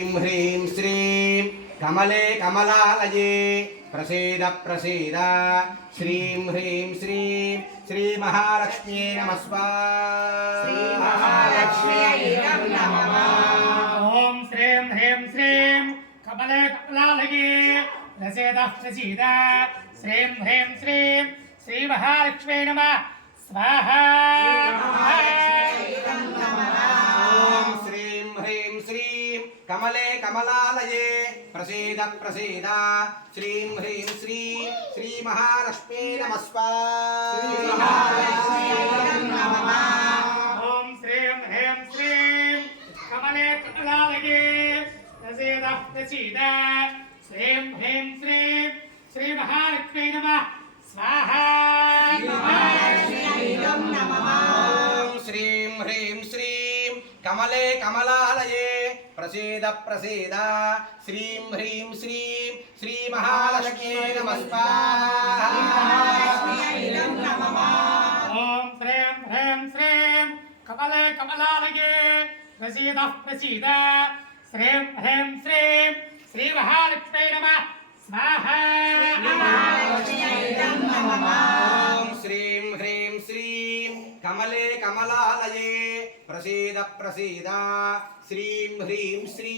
ह्रीं ह्रीं श्रीं कमले कमलालये प्रसीद प्रसीद श्रीं ह्रीं श्रीं श्रीमहालक्ष्म्यै नमः श्रीमहालक्ष्म्यै नमः। ॐ श्रीं ह्रीं श्रीं कमले कमलालये प्रसेदः प्रसीद श्रीं ह्रीं श्रीं श्रीमहालक्ष्म्यै नमः स्वाहा కమలే కమలాలయే ప్రసీద ప్రసీద శ్రీం హ్రీం శ్రీ శ్రీ మహాలక్ష్మీ నమస్వా ఓం శ్రీం హ్రీం శ్రీం కమలే కమలాలయే ప్రసీద ప్రసీద శ్రీం హ్రీం శ్రీం శ్రీ మహాలక్ష్మీ నమ స్వాహ శ్రీం హ్రీం శ్రీం కమలే కమలాలయే ప్రసీద ప్రసీద. శ్రీం హ్రీం శ్రీం శ్రీ మహాలక్ష్మీ ఓం శ్రేం హ్రేం శ్రేం కమలే కమలాలయే ప్రసీద ప్రసీద. శ్రేం హ్రేం శ్రీం శ్రీ మహాలక్ష్మీ నమ. స్వాహ. నమ. కమలే కమలాలయే ప్రసీద ప్రసీద. శ్రీం హ్రీం శ్రీ